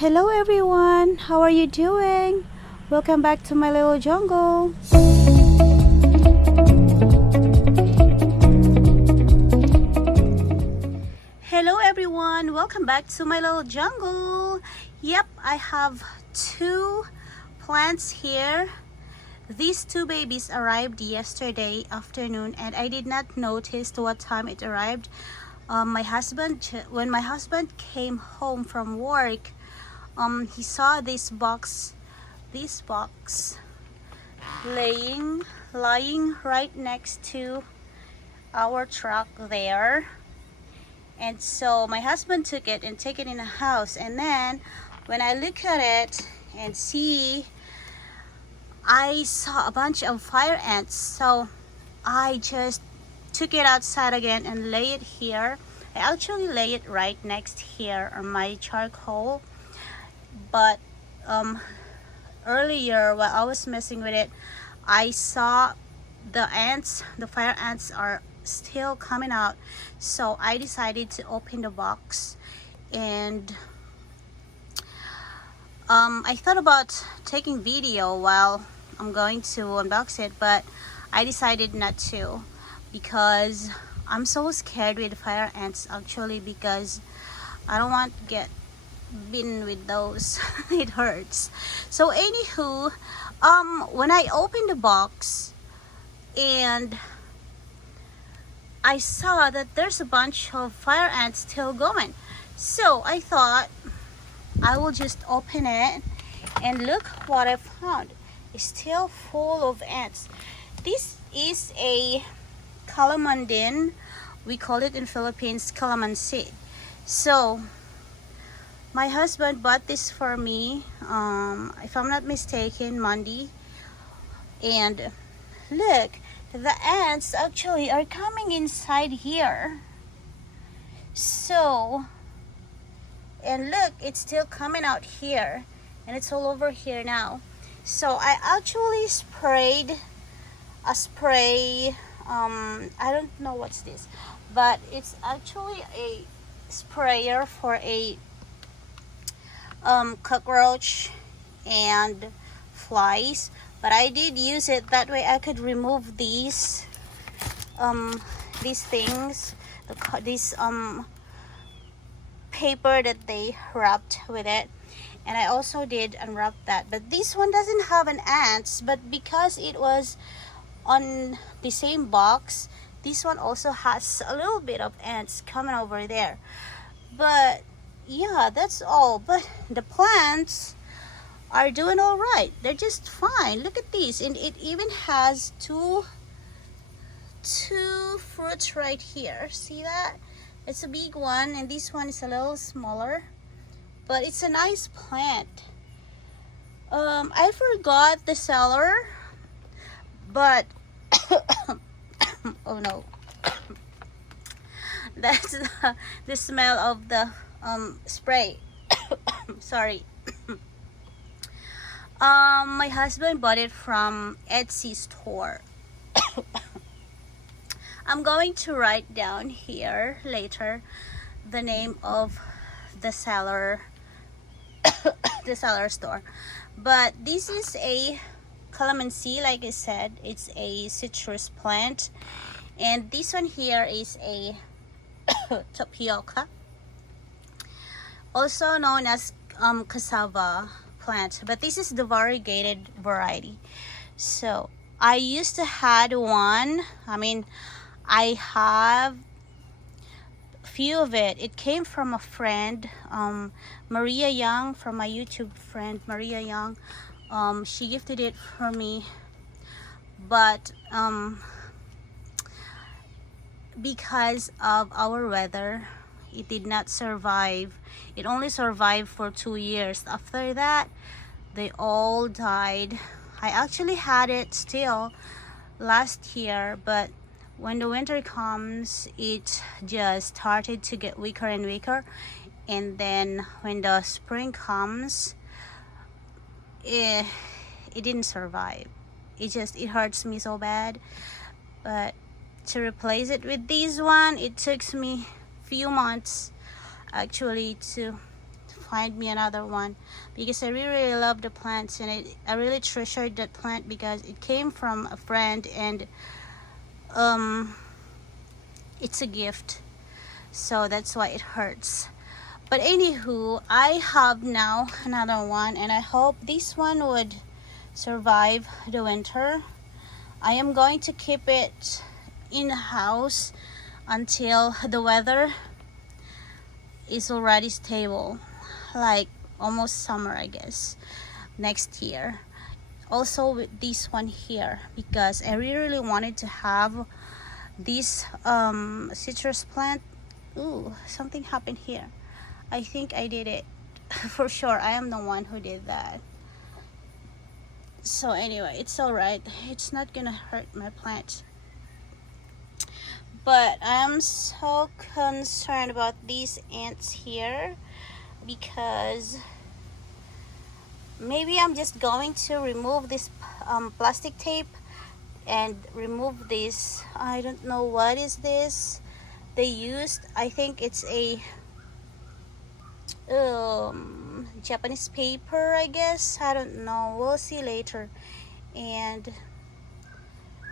Hello everyone, how are you doing? Welcome back to my little jungle. Hello everyone, welcome back to my little jungle. Yep, I have two plants here. These two babies arrived yesterday afternoon and I did not notice what time it arrived. When my husband came home from work, he saw this box lying right next to our truck there. And so my husband took it and take it in the house, and then when I look at it and see, I saw a bunch of fire ants. So I just took it outside again and lay it here. I actually lay it right next here on my charcoal, but earlier while I was messing with it, I saw the fire ants are still coming out. So I decided to open the box, and I thought about taking video while I'm going to unbox it, but I decided not to because I'm so scared with fire ants actually, because I don't want to get bitten with those. It hurts. So anywho, when I opened the box and I saw that there's a bunch of fire ants still going, so I thought I will just open it and look what I found. It's still full of ants. This is a Calamandin. We call it in Philippines Calamandin. So my husband bought this for me, if I'm not mistaken, Monday. And look, the ants actually are coming inside here. So, and look, it's still coming out here, and it's all over here now. So I actually sprayed a spray, I don't know what's this, but it's actually a sprayer for a cockroach and flies, but I did use it that way I could remove these things, this paper that they wrapped with it, and I also did unwrap that. But this one doesn't have an ants, but because it was on the same box, this one also has a little bit of ants coming over there. But yeah, that's all. But the plants are doing all right. They're just fine. Look at these, and it even has two fruits right here. See that? It's a big one, and this one is a little smaller, but it's a nice plant. I forgot the seller, but oh no, that's the smell of the spray. Sorry. My husband bought it from Etsy store. I'm going to write down here later the name of the seller, the seller store. But this is a calamansi, like I said, it's a citrus plant, and this one here is a tapioca, also known as cassava plant, but this is the variegated variety. So I used to had one, I have few of it. It came from a friend, Maria Young, from my YouTube friend Maria Young. She gifted it for me, but because of our weather, it did not survive. It only survived for 2 years. After that, they all died. I actually had it still last year, but when the winter comes, it just started to get weaker and weaker, and then when the spring comes, it didn't survive. It hurts me so bad. But to replace it with this one, it took me few months actually to find me another one, because I really, really love the plants, and I really treasured that plant because it came from a friend, and it's a gift, so that's why it hurts. But anywho, I have now another one, and I hope this one would survive the winter. I am going to keep it in the house until the weather is already stable, like almost summer, I guess, next year. Also with this one here, because I really, really wanted to have this citrus plant. Ooh, something happened here. I think I did it. For sure, I am the one who did that. So anyway, it's alright. It's not gonna hurt my plant. But I'm so concerned about these ants here, because maybe I'm just going to remove this plastic tape and remove this, I don't know what is this they used. I think it's a Japanese paper, I guess. I don't know, we'll see later, and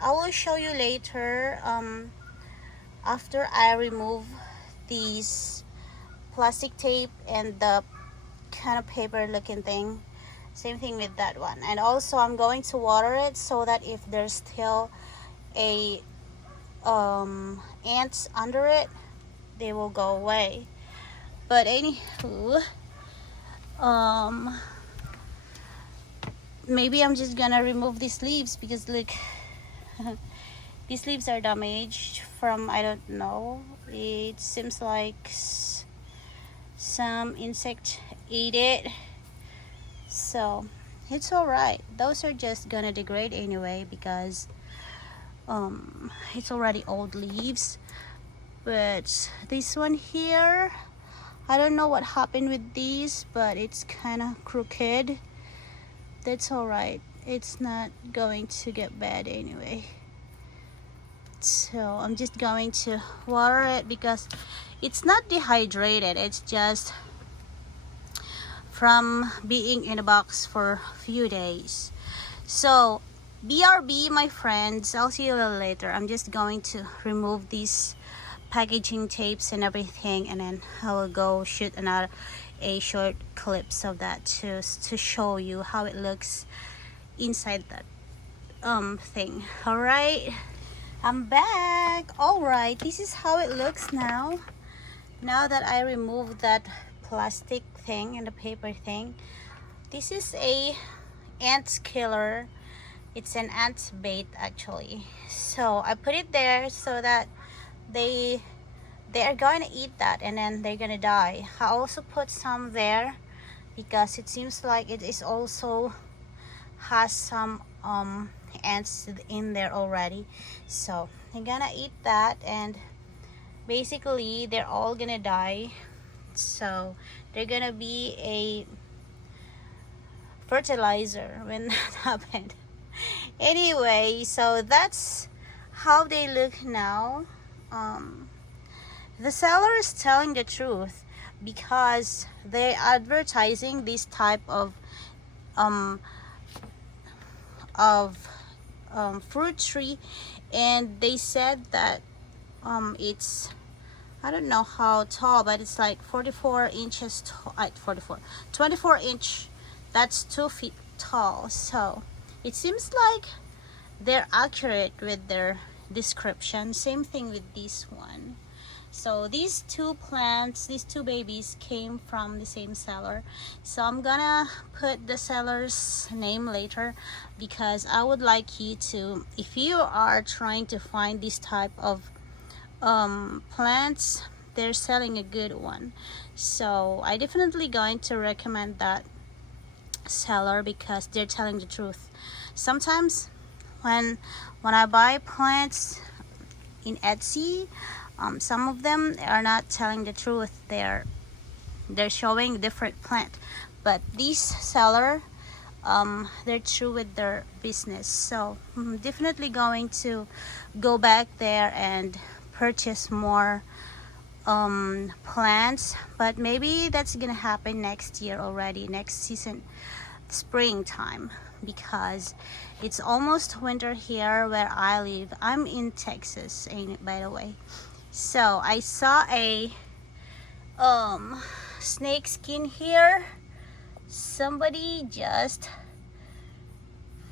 I will show you later after I remove these plastic tape and the kind of paper looking thing. Same thing with that one. And also I'm going to water it so that if there's still a ants under it, they will go away. But anywho, maybe I'm just gonna remove these leaves, because look, these leaves are damaged from, I don't know, it seems like some insect ate it. So it's alright, those are just gonna degrade anyway, because it's already old leaves. But this one here, I don't know what happened with these, but it's kind of crooked. That's alright, it's not going to get bad anyway. So I'm just going to water it, because it's not dehydrated, it's just from being in a box for a few days. So BRB, my friends, I'll see you a little later. I'm just going to remove these packaging tapes and everything, and then I will go shoot a short clips of that to show you how it looks inside that thing. All right, I'm back. All right, this is how it looks now that I removed that plastic thing and the paper thing. This is a ant killer. It's an ant bait actually, so I put it there so that they are going to eat that, and then they're gonna die. I also put some there because it seems like it is also has some ants in there already, so they're gonna eat that, and basically they're all gonna die. So they're gonna be a fertilizer when that happened. Anyway, so that's how they look now. The seller is telling the truth, because they're advertising this type of fruit tree, and they said that it's, I don't know how tall, but it's like 44 inches tall. 24 inch, that's 2 feet tall. So it seems like they're accurate with their description. Same thing with this one. So these two plants, these two babies came from the same seller. So I'm gonna put the seller's name later, because I would like you to, if you are trying to find this type of plants, they're selling a good one. So I definitely going to recommend that seller, because they're telling the truth. Sometimes when I buy plants in Etsy, some of them are not telling the truth. They're showing different plant, but this seller, they're true with their business. So I'm definitely going to go back there and purchase more plants, but maybe that's gonna happen next year already, next season, springtime, because it's almost winter here where I live. I'm in Texas, ain't it, by the way. So I saw a snake skin here. Somebody just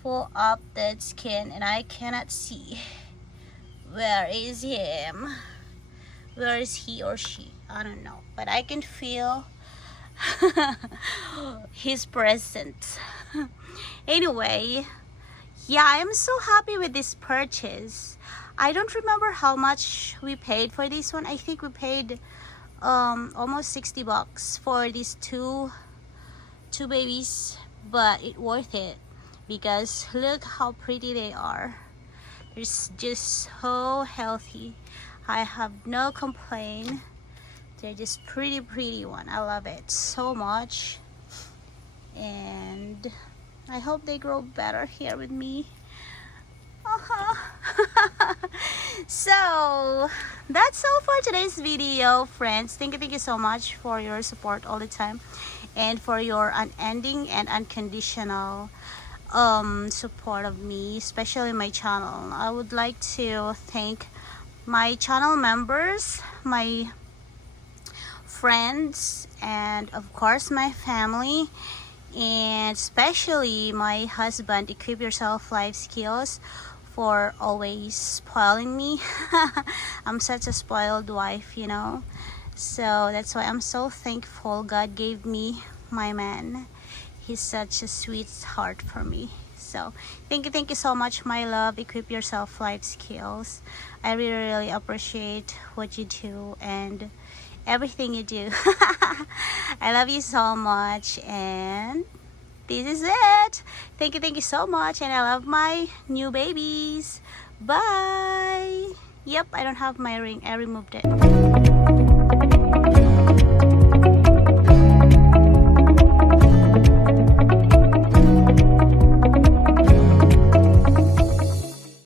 pull up that skin and I cannot see. Where is him? Where is he or she? I don't know, but I can feel his presence. Anyway, yeah, I am so happy with this purchase. I don't remember how much we paid for this one. I think we paid almost 60 bucks for these two babies, but it worth it because look how pretty they are. They're just so healthy. I have no complaint. They're just pretty one. I love it so much, and I hope they grow better here with me. So that's all for today's video, friends. Thank you so much for your support all the time and for your unending and unconditional support of me, especially my channel. I would like to thank my channel members, my friends, and of course my family, and especially my husband, Equip Yourself Life Skills, for always spoiling me. I'm such a spoiled wife, you know, so that's why I'm so thankful God gave me my man. He's such a sweet heart for me. So thank you so much, my love. Equip Yourself Life Skills. I really appreciate what you do and everything you do. I love you so much, and this is it. Thank you so much, and I love my new babies. Bye. Yep, I don't have my ring. I removed it.